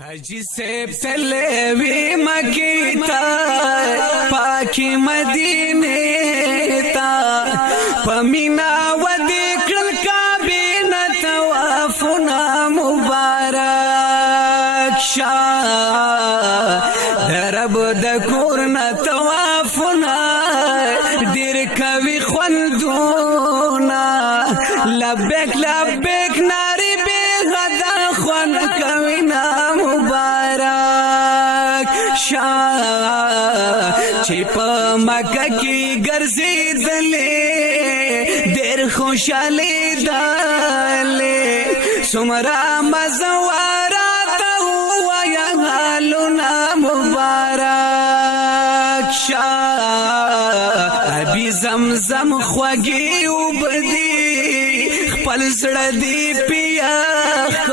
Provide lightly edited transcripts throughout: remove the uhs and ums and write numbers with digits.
حاجی سیب تلوی مکی تا پاکی مدینه تا پمینا ودی کل کابین توافنا مبارک شا درب دکورنا توافنا دیر کوي خوندونا لبک لبک ناری بی غدا خوان کوینا مبارک شاه چې په مکه کې ګرځېدلې ډېر خوشاله دلې سمرا مزوارات وایا حالنا مبارک شاه ابي زمزم خوږي وبدي خپل زړه دی پیاخ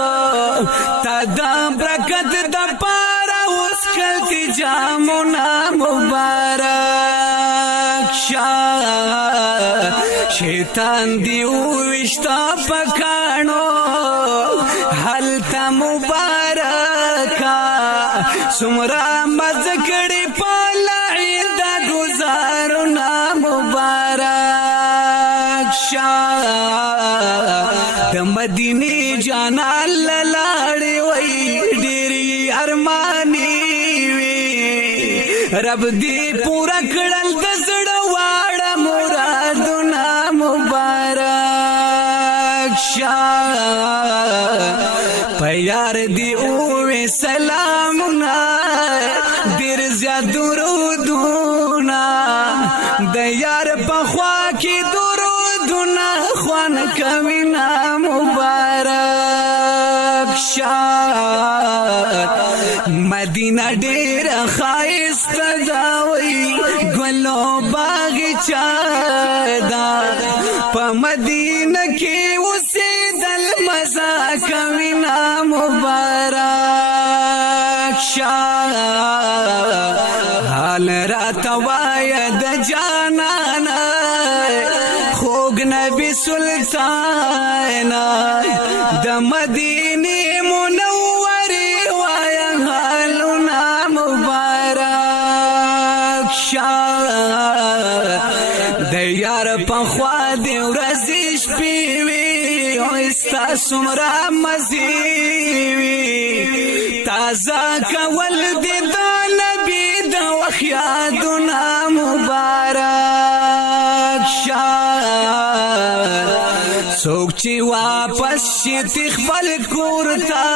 تا دا برکت د پارا اوس کلتی جامونا مبارک شاه شیطان دی وشتا پکانو حالتا مبارکا سمرا مزکڑی پالائی دا گزارونا مبارک شاه د مدینه جانان لاړې وای ډېری ارمانی وی رب دې پورا کړل د زړه واړه مرادونه مبارک شاه په یار دې او سلامونه ډېر زیات درودونه د یار په خوا کې درودونه خوان کوینا مبارک شاه مدینه ډېر ښایسته ده وی ګلو باغچه ده په مدینه کې اوسېدل مزه کوینا مبارک شاه حال راته وایه د جانانه خوږ نبی سلطانا د مدینه منورې وایا حالنا مبارک شاه د یار په خوا دې ورځې شپې وي او ستا څومره مزې وي تازه کول دې د نبي د وخت یادونه مبارک شاه څوک چې واپس شي خپل کور ته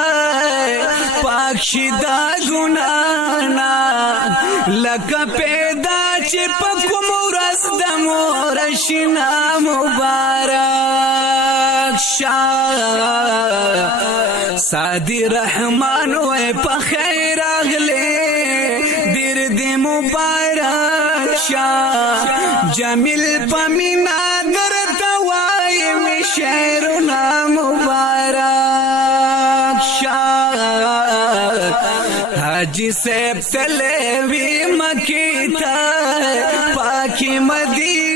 پاک شي دا ګناه نه لکه پیدا چې په کوم ورځ د مور شینا مبارک شاه سادی رحمان وې په خیر اغله ډېر دې مبارک شاه جمیل پمینا درته وای می شعرنا مبارک شاه حاجی سیب تلوی مکی تا پاکی مدینه